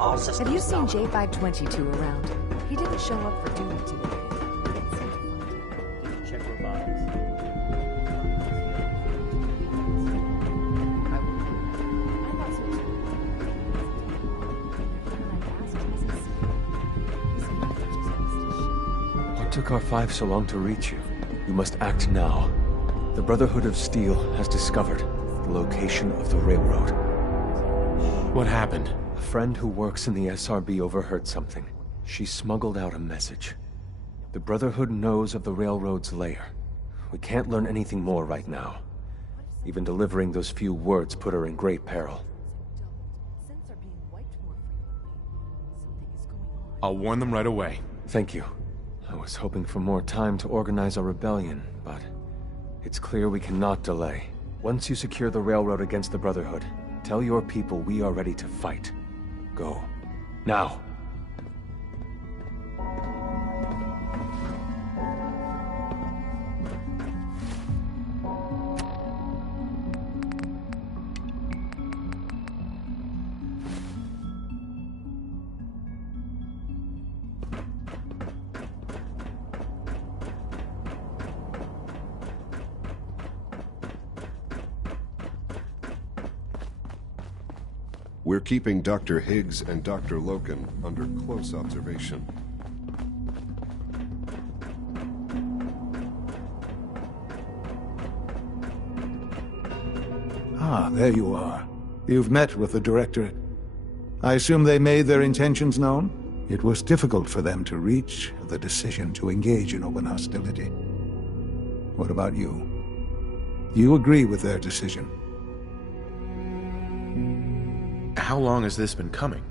All systems Have you seen nominal. J522 around? He didn't show up for duty today. Did you check robotics? What took R5 so long to reach you? You must act now. The Brotherhood of Steel has discovered the location of the railroad. What happened? A friend who works in the SRB overheard something. She smuggled out a message. The Brotherhood knows of the railroad's lair. We can't learn anything more right now. Even delivering those few words put her in great peril. I'll warn them right away. Thank you. I was hoping for more time to organize a rebellion, but it's clear we cannot delay. Once you secure the railroad against the Brotherhood, tell your people we are ready to fight. Go. Now! We're keeping Dr. Higgs and Dr. Loken under close observation. Ah, there you are. You've met with the Directorate. I assume they made their intentions known? It was difficult for them to reach the decision to engage in open hostility. What about you? You agree with their decision? How long has this been coming?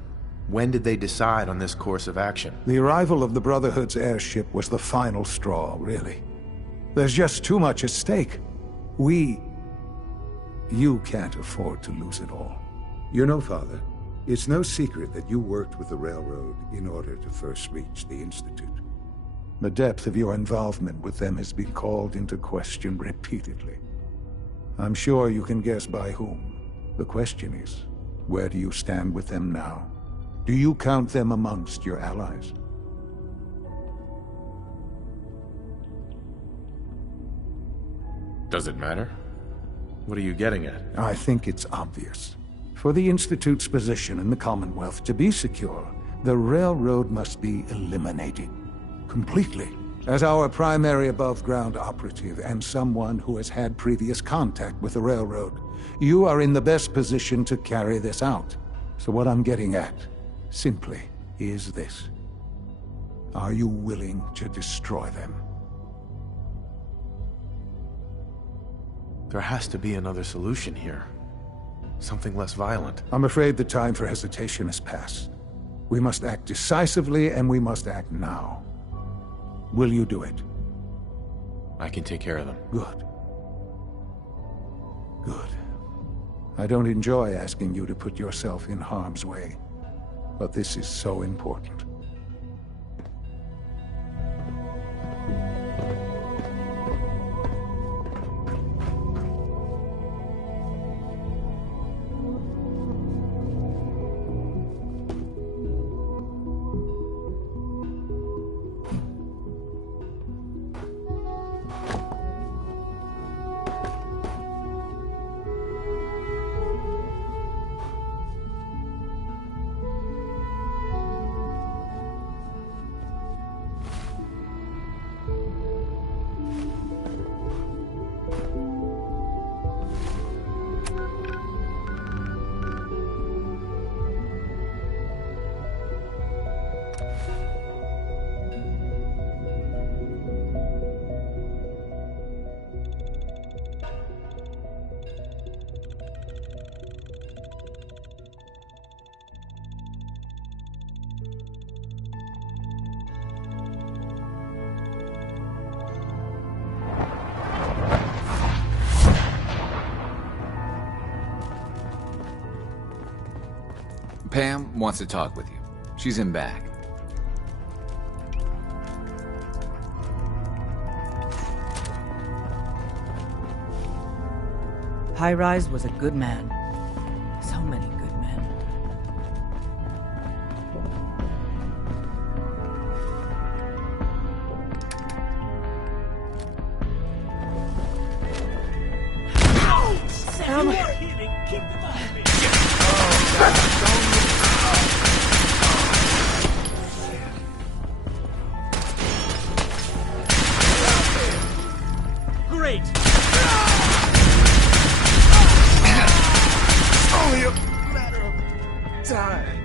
When did they decide on this course of action? The arrival of the Brotherhood's airship was the final straw, really. There's just too much at stake. You can't afford to lose it all. You know, Father, it's no secret that you worked with the railroad in order to first reach the Institute. The depth of your involvement with them has been called into question repeatedly. I'm sure you can guess by whom. The question is, where do you stand with them now? Do you count them amongst your allies? Does it matter? What are you getting at? I think it's obvious. For the Institute's position in the Commonwealth to be secure, the railroad must be eliminated. Completely. As our primary above-ground operative and someone who has had previous contact with the railroad, you are in the best position to carry this out. So what I'm getting at, simply, is this. Are you willing to destroy them? There has to be another solution here. Something less violent. I'm afraid the time for hesitation has passed. We must act decisively, and we must act now. Will you do it? I can take care of them. Good. Good. I don't enjoy asking you to put yourself in harm's way, but this is so important. Pam wants to talk with you. She's in back. High Rise was a good man. So many good men. Pam! You are healing. Keep them out of here. Great! Only a matter of time.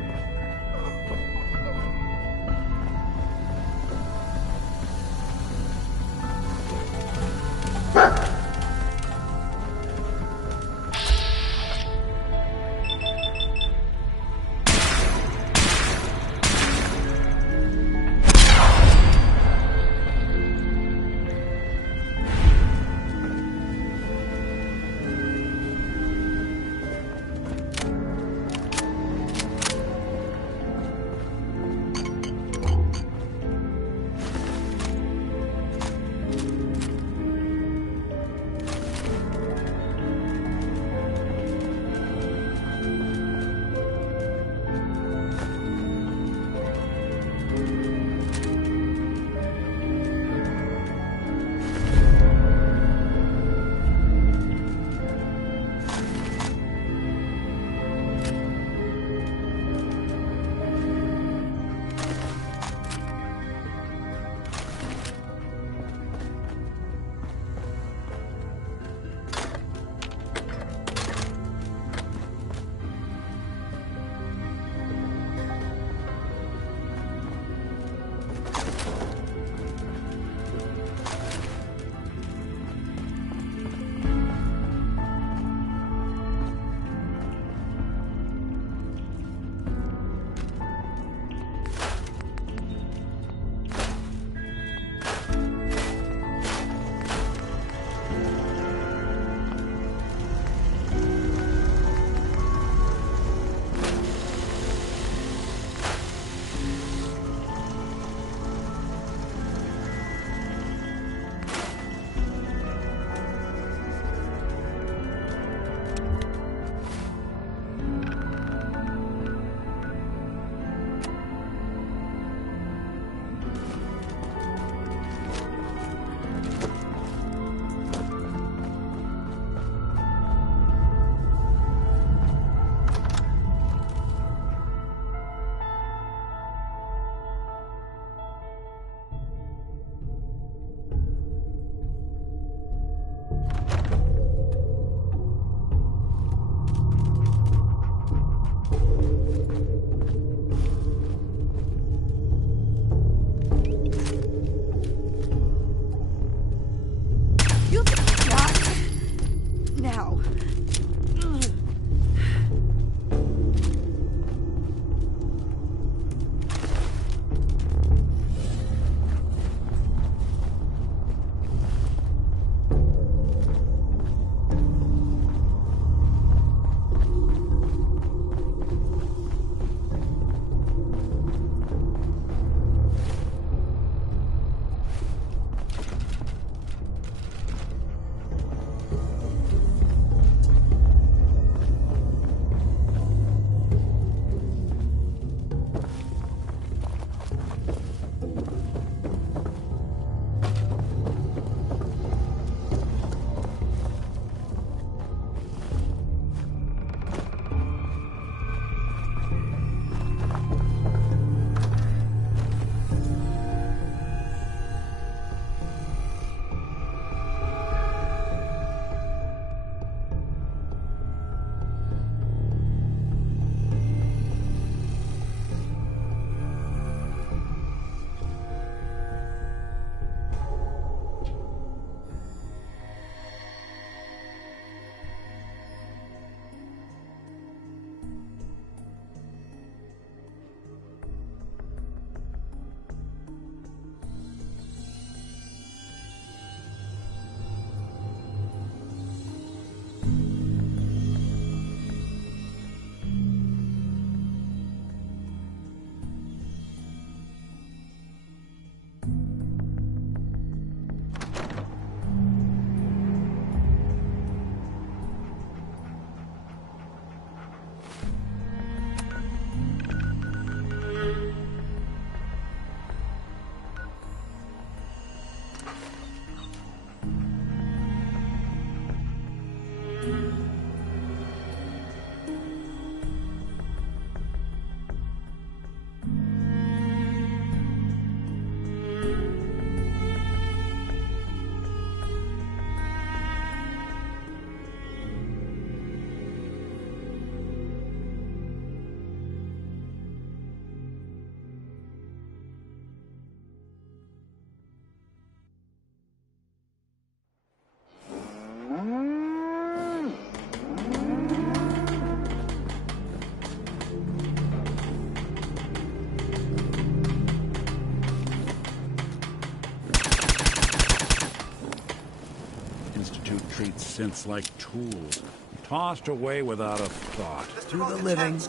synths like tools, tossed away without a thought. To the living.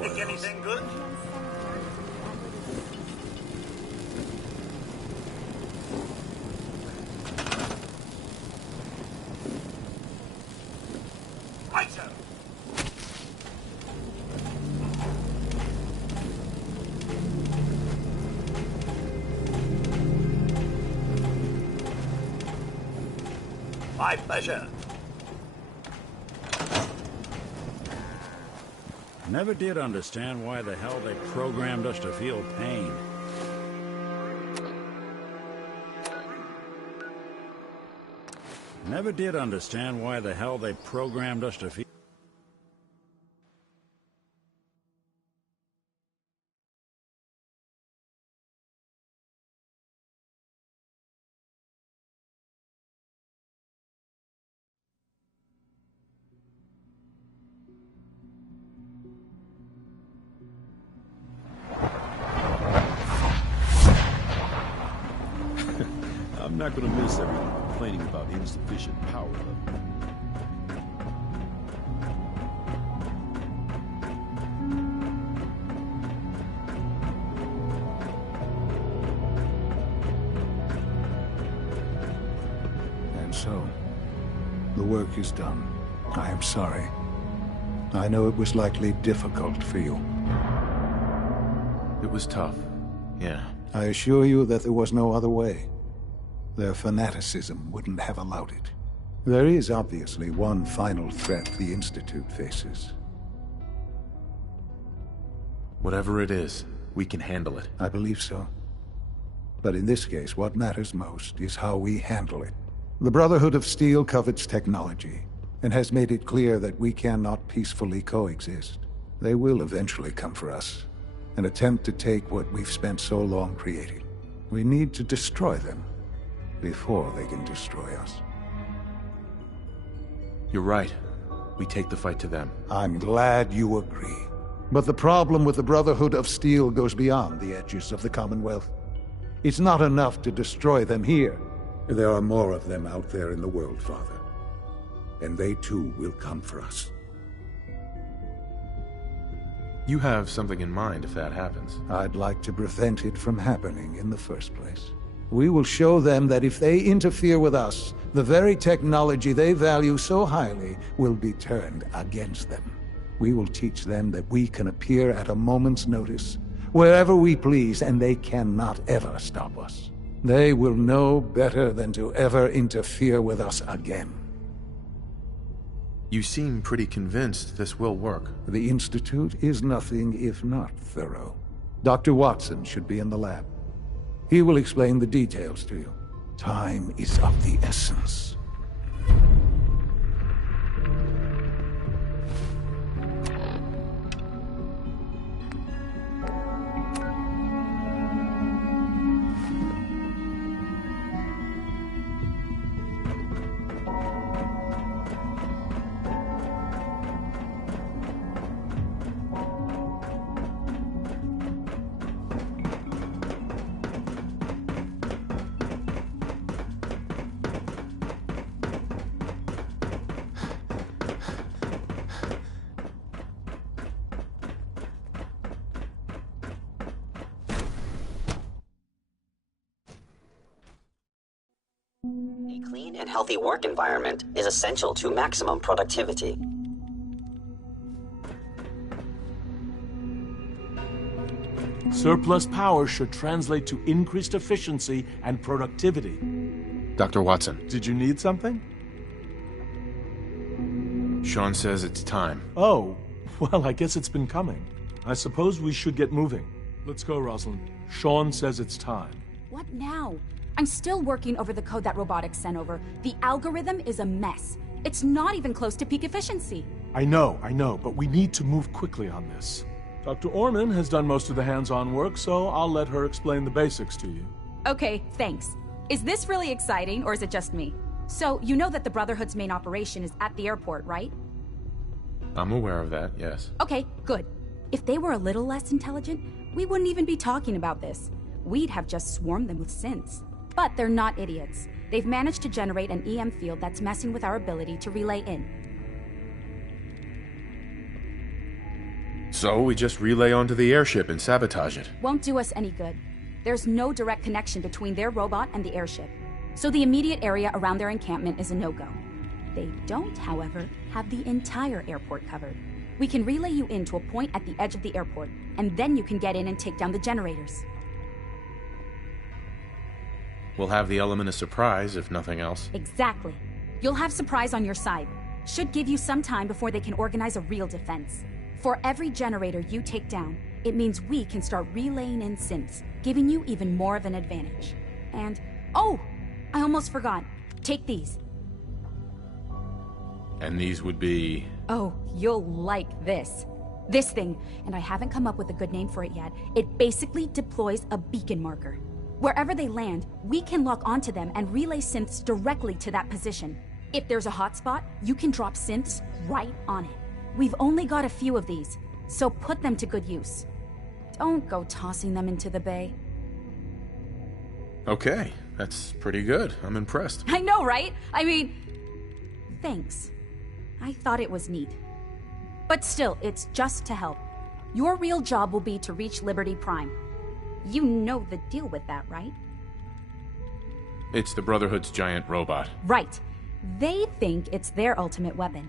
Make anything good? Right, sir. My pleasure. Never did understand why the hell they programmed us to feel pain. Never did understand why the hell they programmed us to feel... I'm not gonna miss everyone complaining about insufficient power level. And so, the work is done. I am sorry. I know it was likely difficult for you. It was tough, yeah. I assure you that there was no other way. Their fanaticism wouldn't have allowed it. There is obviously one final threat the Institute faces. Whatever it is, we can handle it. I believe so. But in this case, what matters most is how we handle it. The Brotherhood of Steel covets technology, and has made it clear that we cannot peacefully coexist. They will eventually come for us, and attempt to take what we've spent so long creating. We need to destroy them before they can destroy us. You're right. We take the fight to them. I'm glad you agree. But the problem with the Brotherhood of Steel goes beyond the edges of the Commonwealth. It's not enough to destroy them here. There are more of them out there in the world, Father. And they too will come for us. You have something in mind if that happens. I'd like to prevent it from happening in the first place. We will show them that if they interfere with us, the very technology they value so highly will be turned against them. We will teach them that we can appear at a moment's notice, wherever we please, and they cannot ever stop us. They will know better than to ever interfere with us again. You seem pretty convinced this will work. The Institute is nothing if not thorough. Dr. Watson should be in the lab. He will explain the details to you. Time is of the essence. A clean and healthy work environment is essential to maximum productivity. Surplus power should translate to increased efficiency and productivity. Dr. Watson. Did you need something? Sean says it's time. Oh, well, I guess it's been coming. I suppose we should get moving. Let's go, Rosalind. Sean says it's time. What now? I'm still working over the code that robotics sent over. The algorithm is a mess. It's not even close to peak efficiency. I know, but we need to move quickly on this. Dr. Orman has done most of the hands-on work, so I'll let her explain the basics to you. Okay, thanks. Is this really exciting, or is it just me? So, you know that the Brotherhood's main operation is at the airport, right? I'm aware of that, yes. Okay, good. If they were a little less intelligent, we wouldn't even be talking about this. We'd have just swarmed them with synths. But they're not idiots. They've managed to generate an EM field that's messing with our ability to relay in. So we just relay onto the airship and sabotage it. Won't do us any good. There's no direct connection between their robot and the airship, so the immediate area around their encampment is a no-go. They don't, however, have the entire airport covered. We can relay you in to a point at the edge of the airport, and then you can get in and take down the generators. We'll have the element of surprise, if nothing else. Exactly. You'll have surprise on your side. Should give you some time before they can organize a real defense. For every generator you take down, it means we can start relaying in synths, giving you even more of an advantage. And, oh, I almost forgot. Take these. And these would be... Oh, you'll like this. This thing, and I haven't come up with a good name for it yet, it basically deploys a beacon marker. Wherever they land, we can lock onto them and relay synths directly to that position. If there's a hotspot, you can drop synths right on it. We've only got a few of these, so put them to good use. Don't go tossing them into the bay. Okay, that's pretty good. I'm impressed. I know, right? I mean, thanks. I thought it was neat. But still, it's just to help. Your real job will be to reach Liberty Prime. You know the deal with that, right? It's the Brotherhood's giant robot. Right. They think it's their ultimate weapon.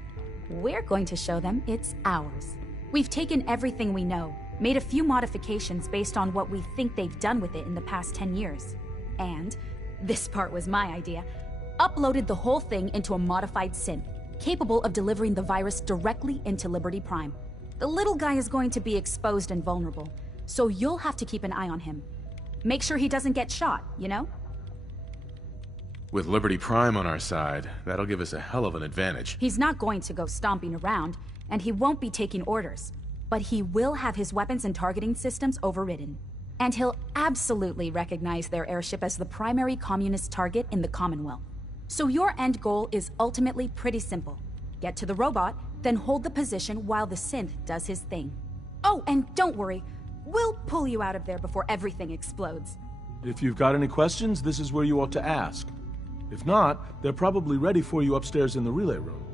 We're going to show them it's ours. We've taken everything we know, made a few modifications based on what we think they've done with it in the past 10 years. And, this part was my idea, uploaded the whole thing into a modified synth, capable of delivering the virus directly into Liberty Prime. The little guy is going to be exposed and vulnerable, so you'll have to keep an eye on him. Make sure he doesn't get shot, you know? With Liberty Prime on our side, that'll give us a hell of an advantage. He's not going to go stomping around, and he won't be taking orders. But he will have his weapons and targeting systems overridden. And he'll absolutely recognize their airship as the primary communist target in the Commonwealth. So your end goal is ultimately pretty simple. Get to the robot, then hold the position while the synth does his thing. Oh, and don't worry. We'll pull you out of there before everything explodes. If you've got any questions, this is where you ought to ask. If not, they're probably ready for you upstairs in the relay room.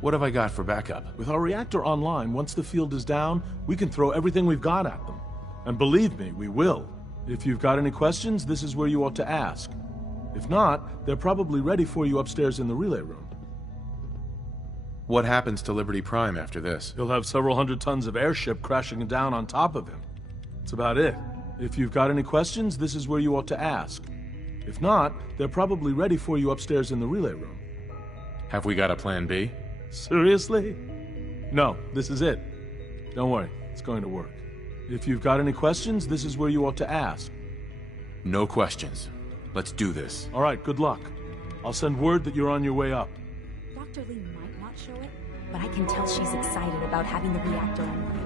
What have I got for backup? With our reactor online, once the field is down, we can throw everything we've got at them. And believe me, we will. If you've got any questions, this is where you ought to ask. If not, they're probably ready for you upstairs in the relay room. What happens to Liberty Prime after this? He'll have several hundred tons of airship crashing down on top of him. That's about it. If you've got any questions, this is where you ought to ask. If not, they're probably ready for you upstairs in the relay room. Have we got a plan B? Seriously? No, this is it. Don't worry, it's going to work. If you've got any questions, this is where you ought to ask. No questions. Let's do this. All right, good luck. I'll send word that you're on your way up. Dr. Lee might not show it, but I can tell she's excited about having the reactor online.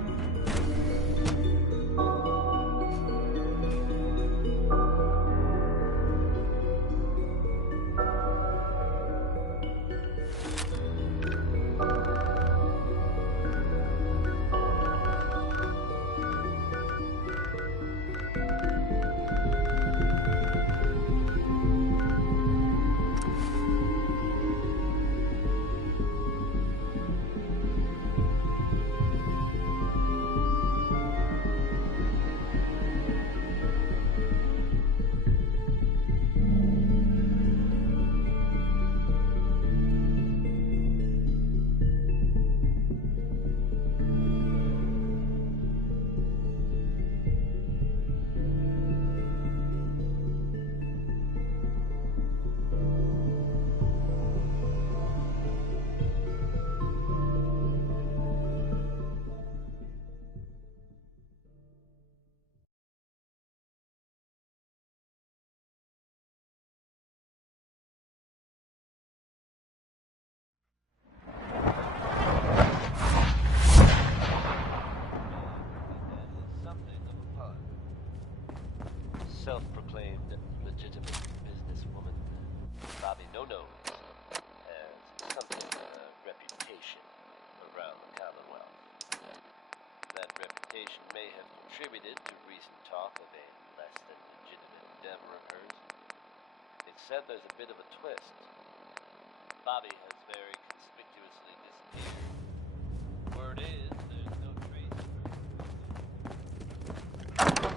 Self-proclaimed legitimate businesswoman, Bobby No-Nos has something of a reputation around the Commonwealth. That reputation may have contributed to recent talk of a less than legitimate endeavor of hers. It's said there's a bit of a twist. Bobby has very conspicuously disappeared. Word is, there's no trace of her.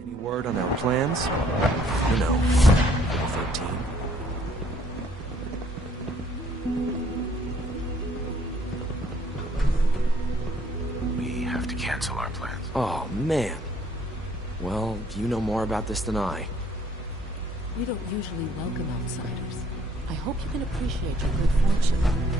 Any word on our plans? You know, for the 13. We have to cancel our plans. Oh, man. Well, you know more about this than I. We don't usually welcome outsiders. I hope you can appreciate your good fortune.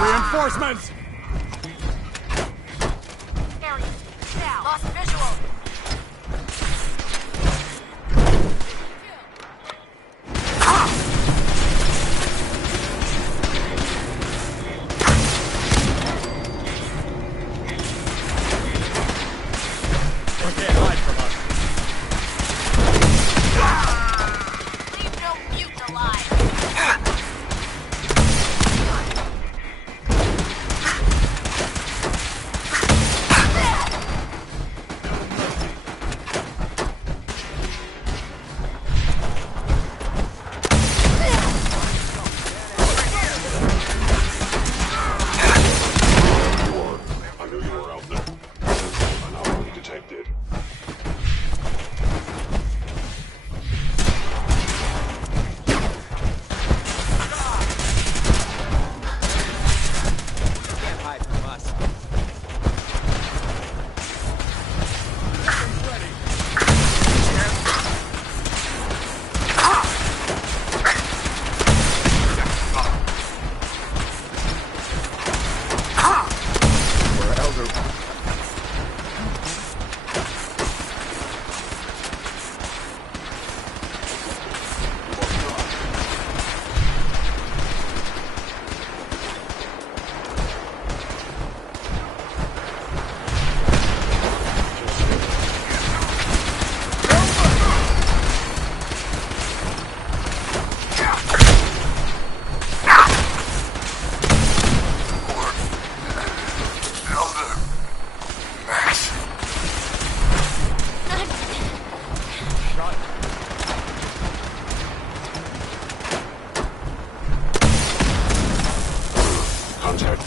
need reinforcements! Area. Now. Lost visual.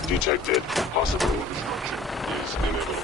Detected. Possible destruction is inevitable.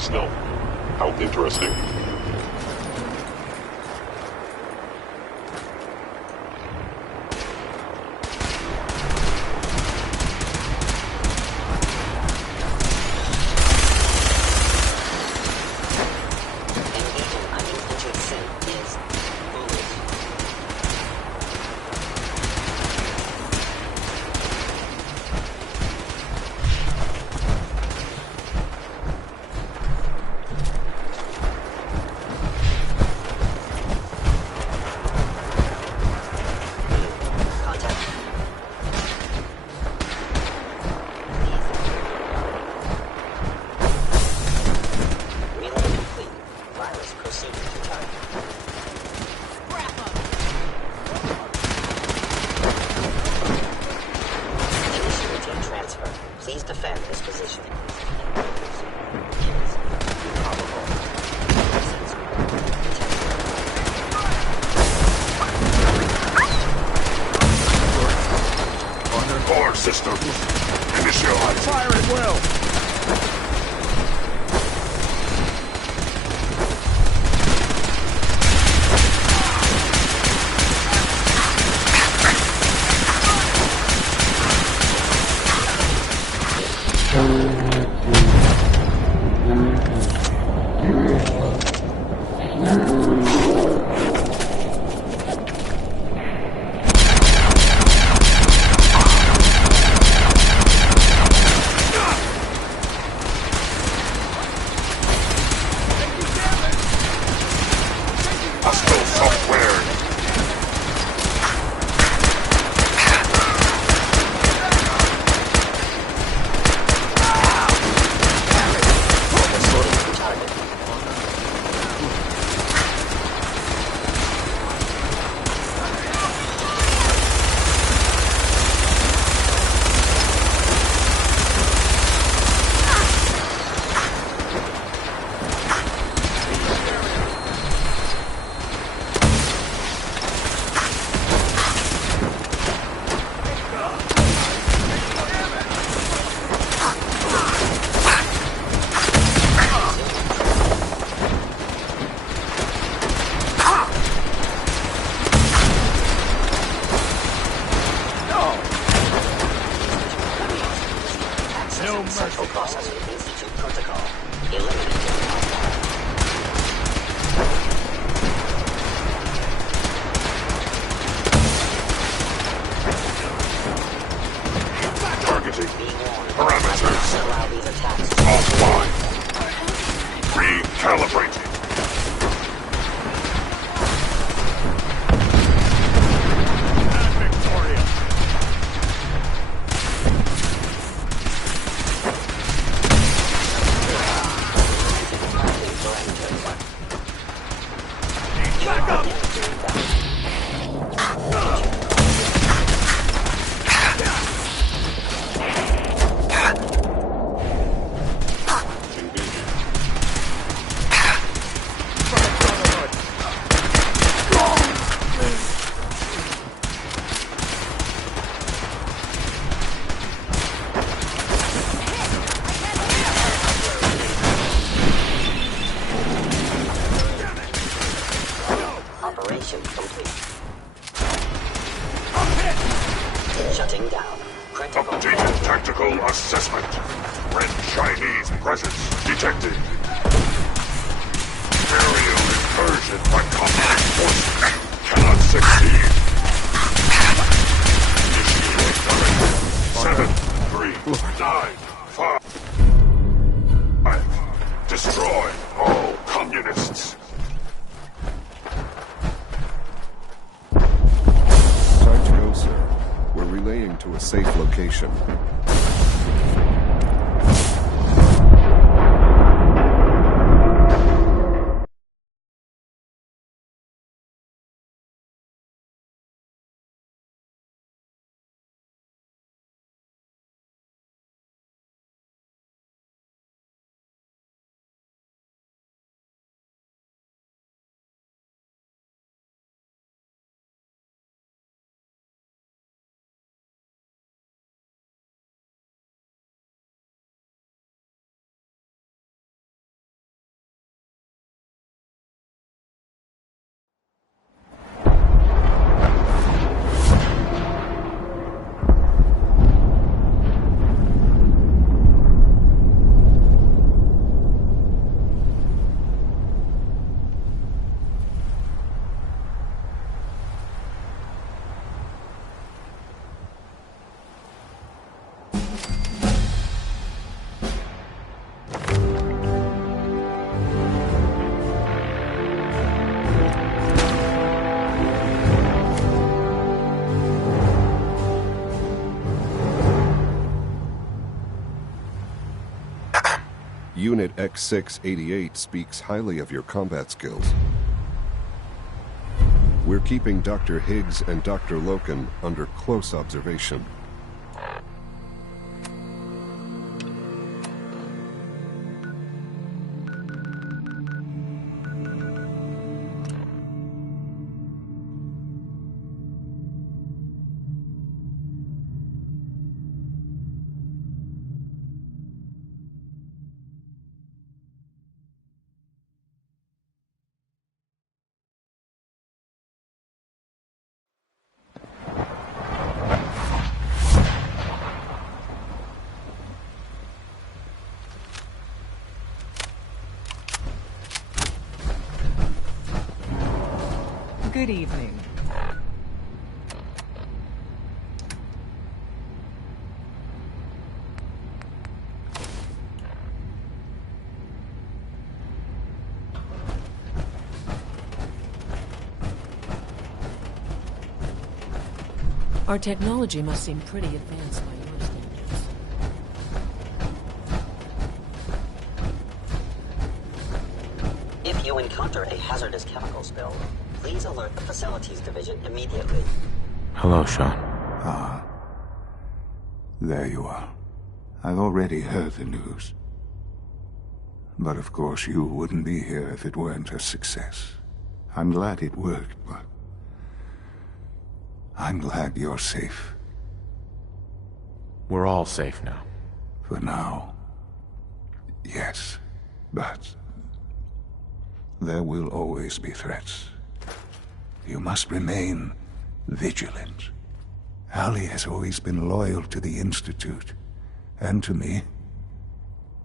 Snow. How interesting. systems. Initialize. Fire at will! Hostile software. Central Processing Institute Protocol. Eliminated. Targeting. Parameters. Allow these attacks. Offline. Recalibrating. Operation complete. Shutting down. Critical. Updated tactical assessment. Red Chinese presence detected. Aerial incursion by combat force cannot succeed. Initiate directive. 7, 3, 9, 5. Destroy all communists. Time to go, sir. We're relaying to a safe location. Unit X688 speaks highly of your combat skills. We're keeping Dr. Higgs and Dr. Loken under close observation. Good evening. Our technology must seem pretty advanced by your standards. If you encounter a hazardous chemical spill, please alert the Facilities Division immediately. Hello, Sean. Ah. There you are. I've already heard the news. But of course you wouldn't be here if it weren't a success. I'm glad it worked, but I'm glad you're safe. We're all safe now. For now. Yes, but there will always be threats. You must remain vigilant. Allie has always been loyal to the Institute, and to me.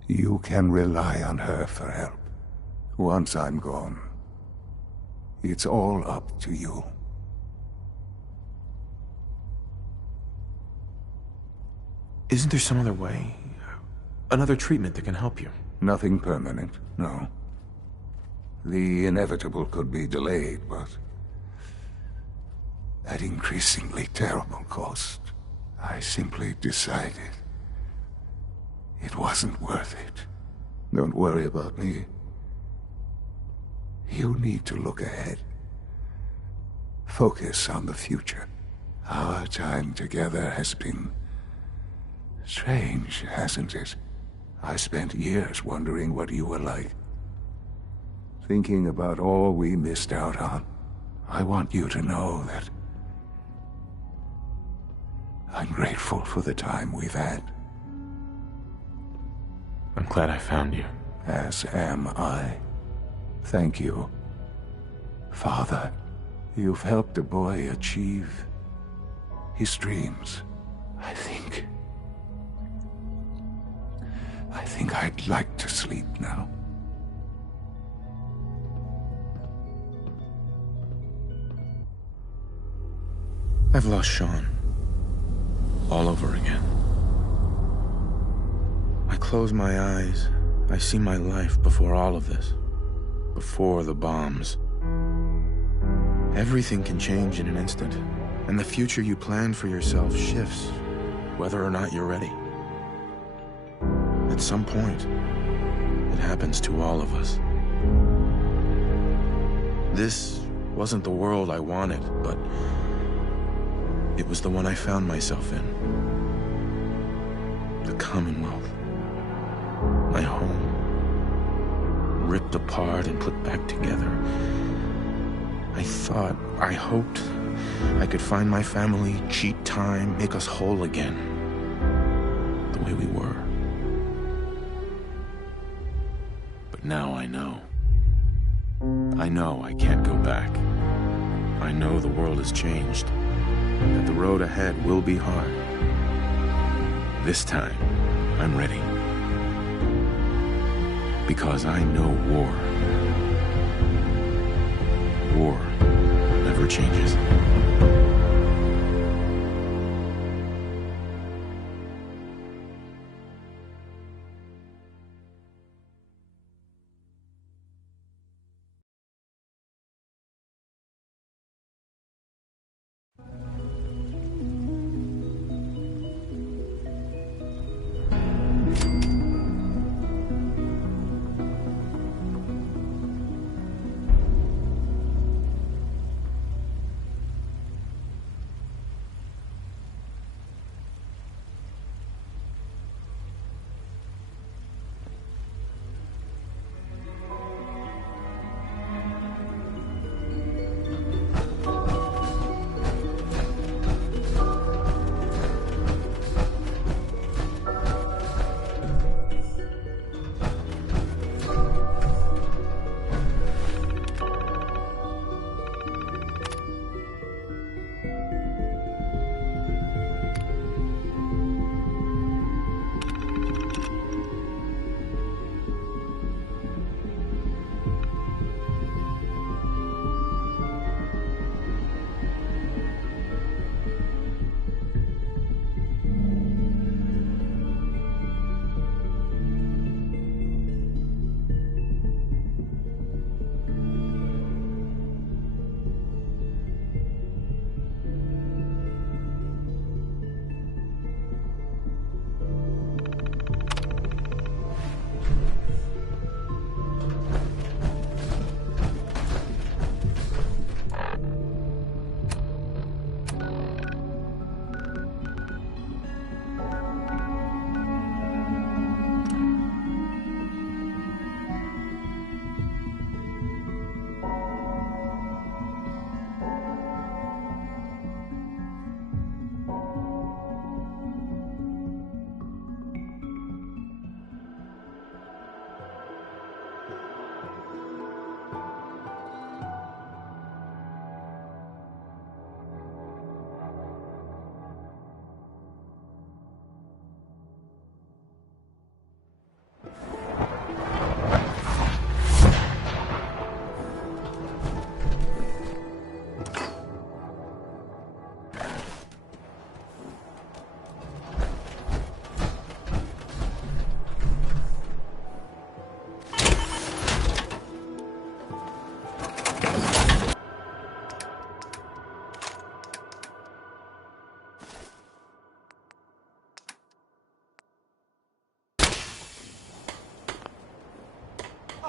You can rely on her for help. Once I'm gone, it's all up to you. Isn't there some other way? Another treatment that can help you? Nothing permanent, no. The inevitable could be delayed, but at increasingly terrible cost. I simply decided it wasn't worth it. Don't worry about me. You need to look ahead. Focus on the future. Our time together has been strange, hasn't it? I spent years wondering what you were like. Thinking about all we missed out on. I want you to know that I'm grateful for the time we've had. I'm glad I found you. As am I. Thank you, Father. You've helped a boy achieve his dreams. I think I'd like to sleep now. I've lost Sean. All over again. I close my eyes. I see my life before all of this. Before the bombs. Everything can change in an instant, and the future you planned for yourself shifts, whether or not you're ready. At some point, it happens to all of us. This wasn't the world I wanted, but it was the one I found myself in. The Commonwealth. My home. Ripped apart and put back together. I hoped I could find my family, cheat time, make us whole again. The way we were. But now I know. I know I can't go back. I know the world has changed. That the road ahead will be hard. This time, I'm ready. Because I know war. War never changes.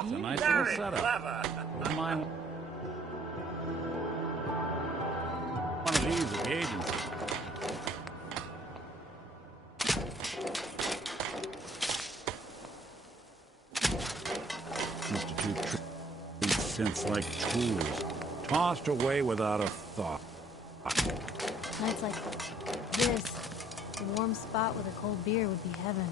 It's a nice little setup. Wouldn't mind one of these at the agency. Institute treats synths like tools, tossed away without a thought. Nights like this, a warm spot with a cold beer would be heaven.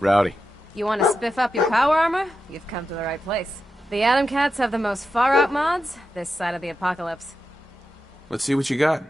Rowdy. You want to spiff up your power armor? You've come to the right place. The Atom Cats have the most far-out mods this side of the apocalypse. Let's see what you got.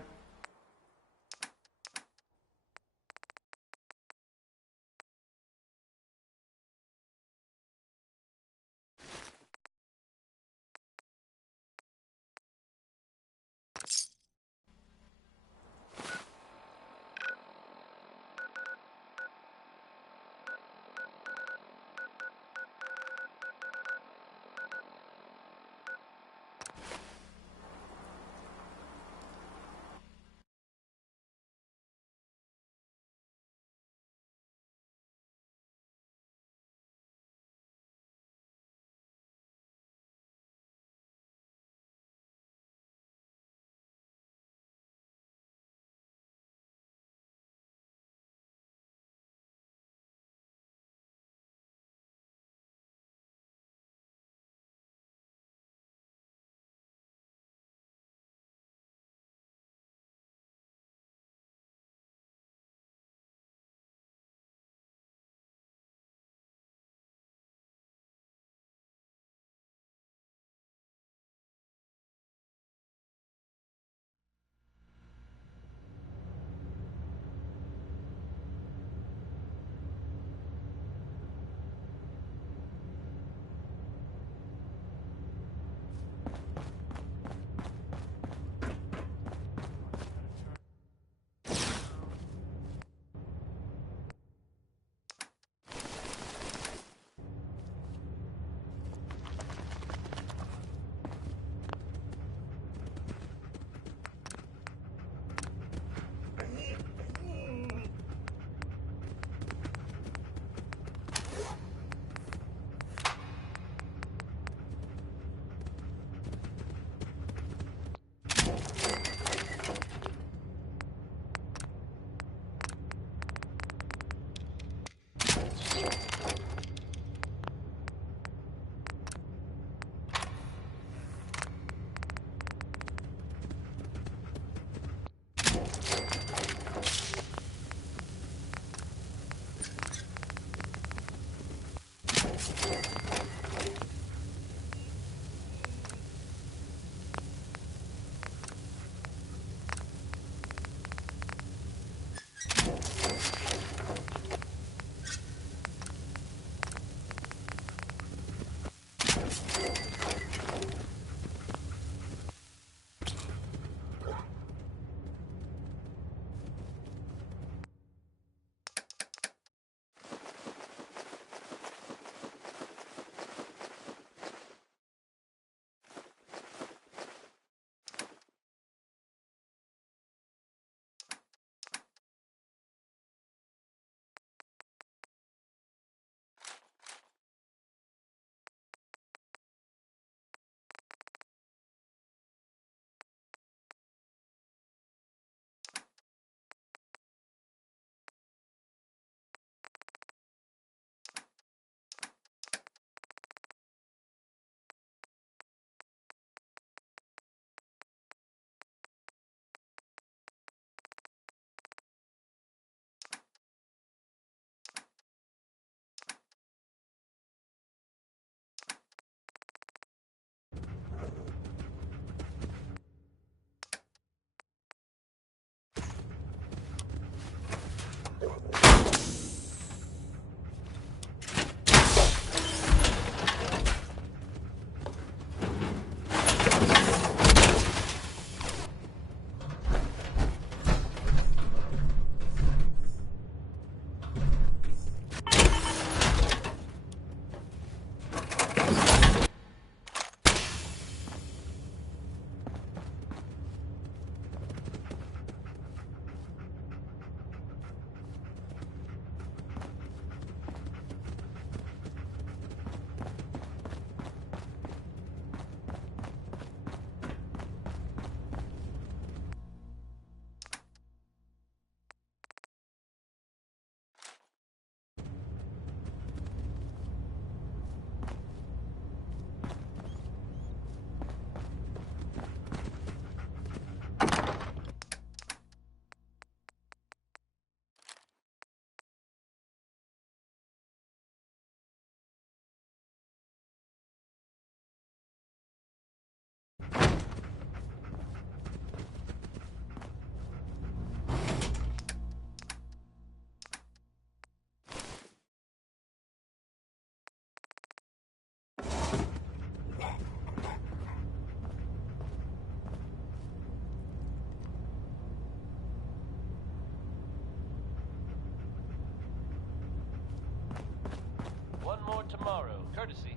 One more tomorrow, courtesy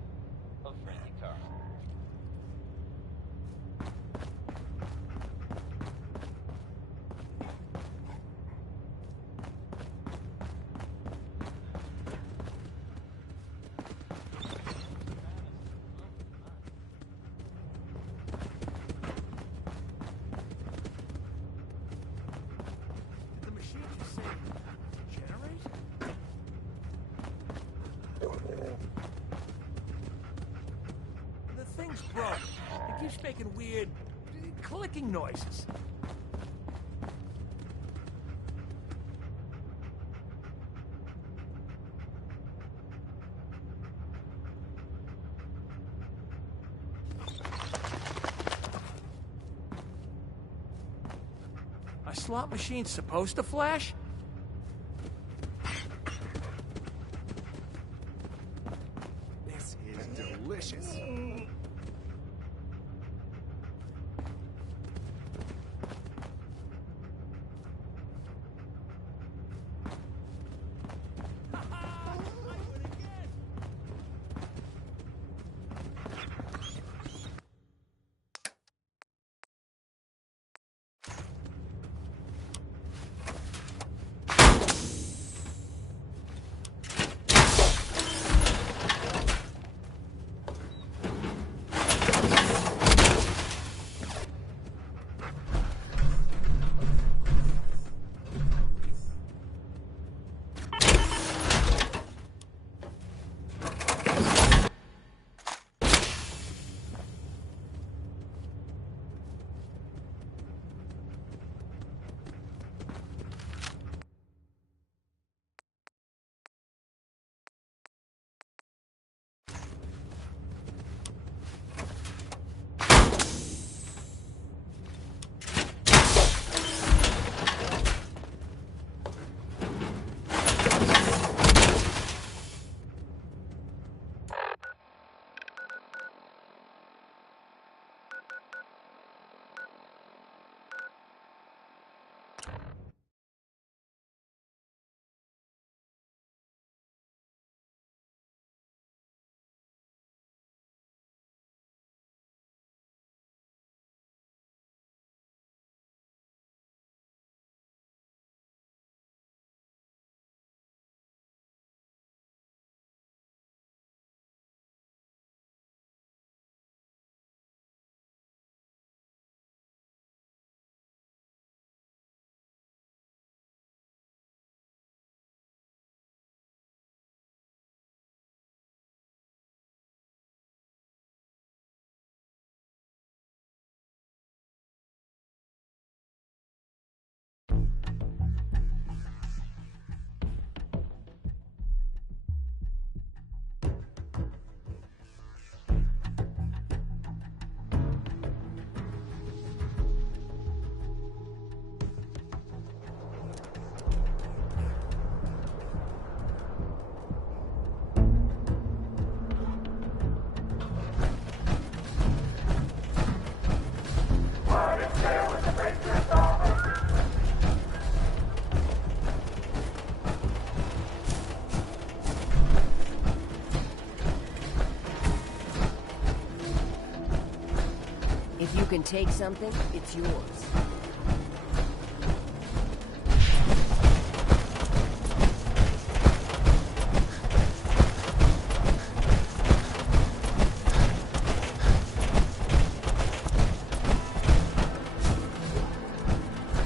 of Frankie Carl. Did the machine just say generate? The thing's broken. It keeps making weird clicking noises. A slot machine's supposed to flash? This is delicious. If you can take something, it's yours.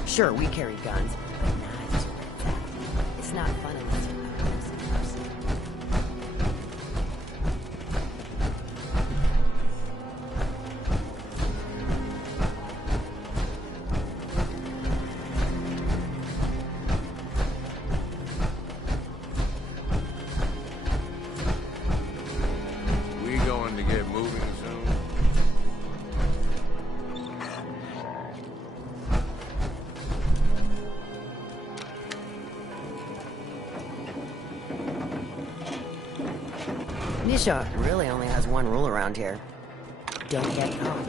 Sure, we carry guns, but knives are exactly. It's not fun unless you're up close and personal. We going to get moving soon? Nisha really only has one rule around here. Don't get caught.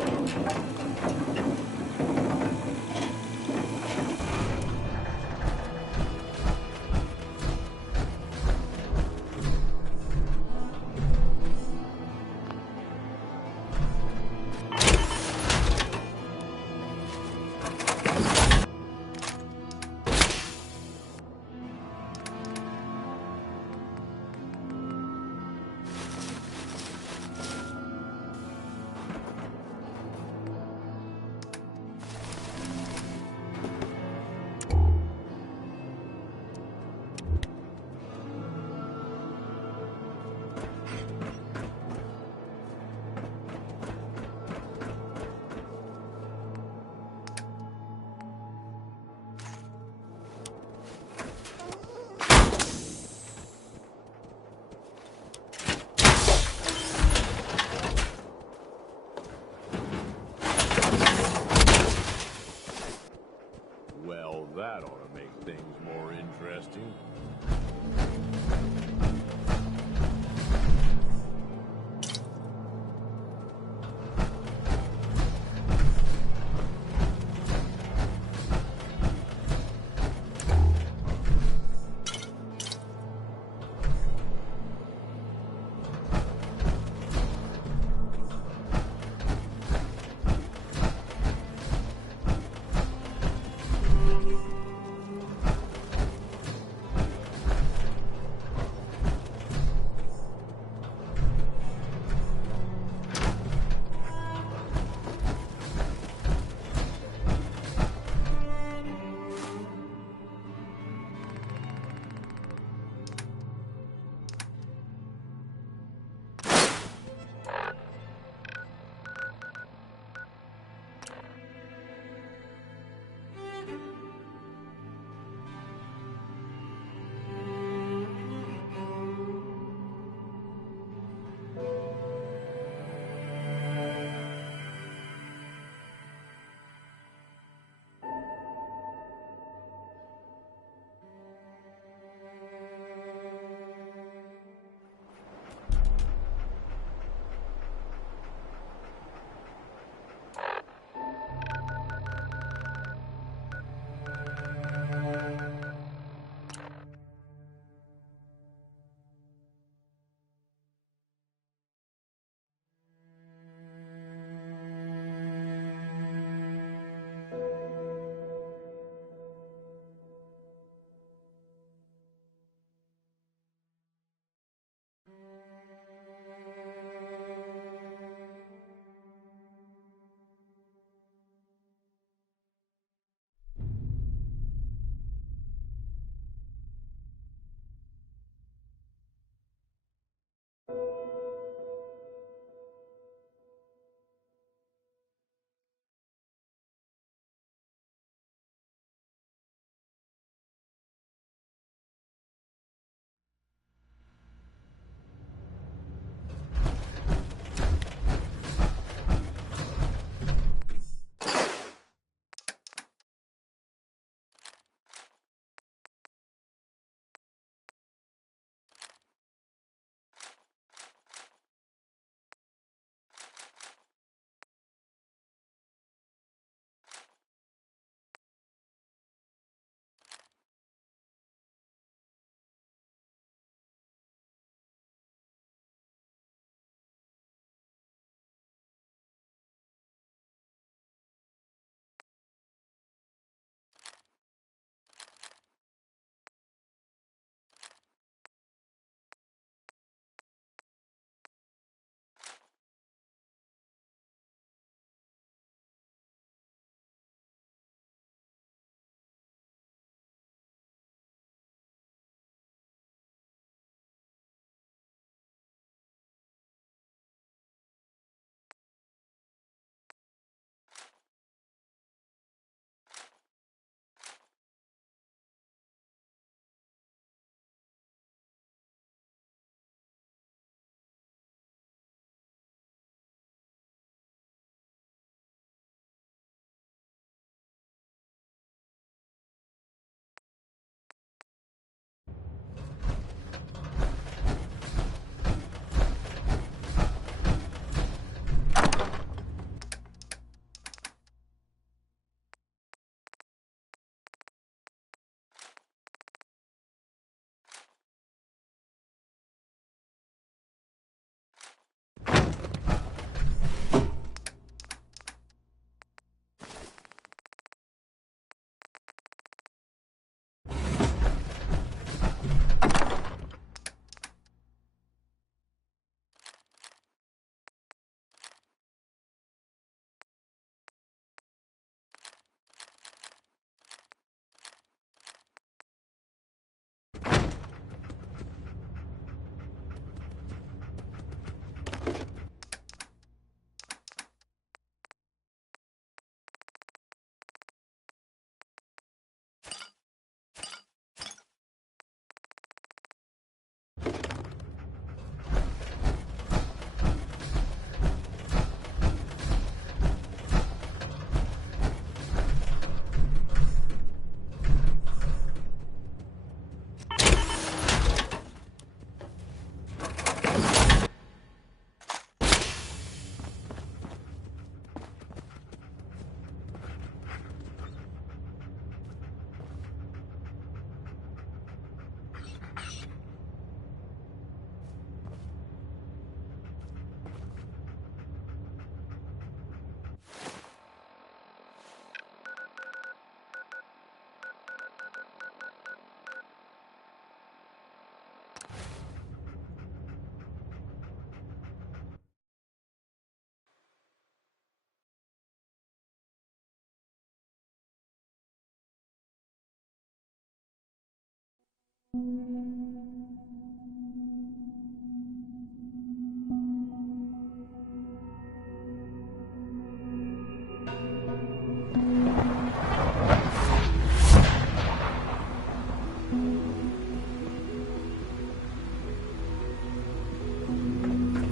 I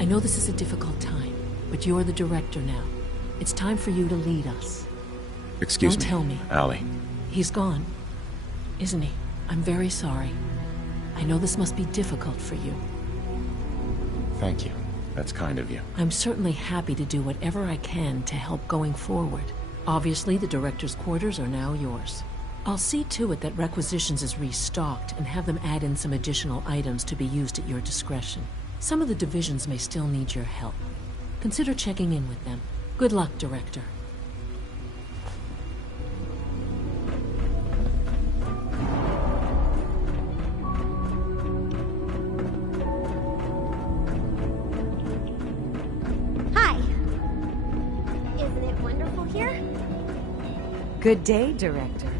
know this is a difficult time, but you're the director now. It's time for you to lead us. Excuse me. Don't tell me. Allie. He's gone, isn't he? I'm very sorry. I know this must be difficult for you. Thank you. That's kind of you. I'm certainly happy to do whatever I can to help going forward. Obviously, the director's quarters are now yours. I'll see to it that Requisitions is restocked and have them add in some additional items to be used at your discretion. Some of the divisions may still need your help. Consider checking in with them. Good luck, Director. Hi. Isn't it wonderful here? Good day, Director.